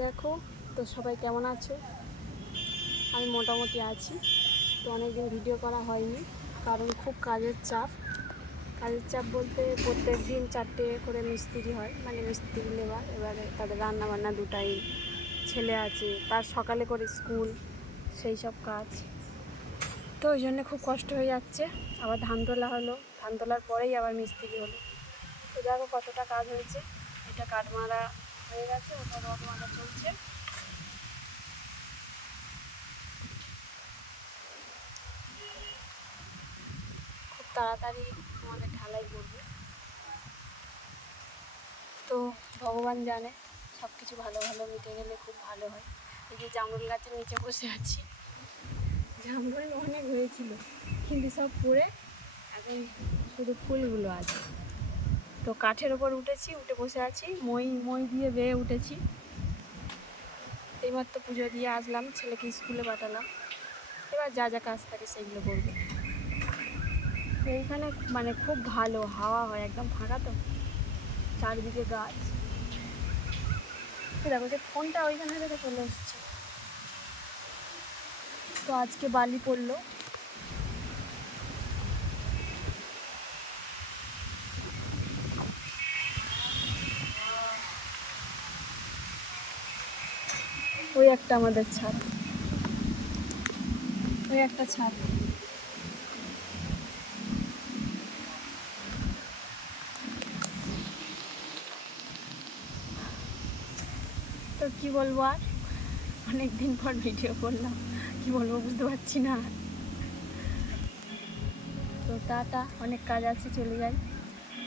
দেখো তো সবাই কেমন আছো? আমি মোটামুটি আছি। তো অনেকদিন ভিডিও করা হয়নি, কারণ খুব কাজের চাপ বলতে প্রত্যেক দিন 4টে করে মিস্ত্রি হয়, মানে মিস্ত্রি লেবার। এবারে তাদের রান্না বান্না দুটাই, ছেলে আছে তার সকালে করে স্কুল, সেই সব কাজ। তো ওই জন্য খুব কষ্ট হয়ে যাচ্ছে। আবার ধান তোলা হলো, ধান তোলার পরেই আবার মিস্ত্রি হলো। তো দেখো কতটা কাজ হয়েছে। এটা কাঠ মারা হয়ে গেছে, ওটা রড মারা চলছে। খুব তাড়াতাড়ি আমাদের ঢালাই করবে। তো ভগবান জানে, সব কিছু ভালো ভালো মিটে গেলে খুব ভালো হয়। এই যে জামরুল গাছের নিচে বসে আছি, জামরুল অনেক হয়েছিল কিন্তু সব পড়ে এখন শুধু ফুলগুলো আছে। তো কাঠের ওপর উঠে বসে আছি, মই দিয়ে বেয়ে উঠেছি। এইমাত্র পুজো দিয়ে আসলাম, ছেলেকে স্কুলে পাঠালাম। এবার যা যা কাজ থাকে সেগুলো করবো। তো এইখানে মানে খুব ভালো হাওয়া হয়, একদম ফাঁকা তো, চারিদিকে গাছ। দেখো যে ফোনটা ওইখানে রেখে চলে এসছে। তো আজকে বালি পড়লো। ওই একটা আমাদের ছাদ, ওই একটা ছাদ। তো কি বলবো, আর অনেক দিন পর ভিডিও করলাম, কি বলবো বুঝতে পারছি না। তো টাটা, অনেক কাজ আছে, চলে যাই।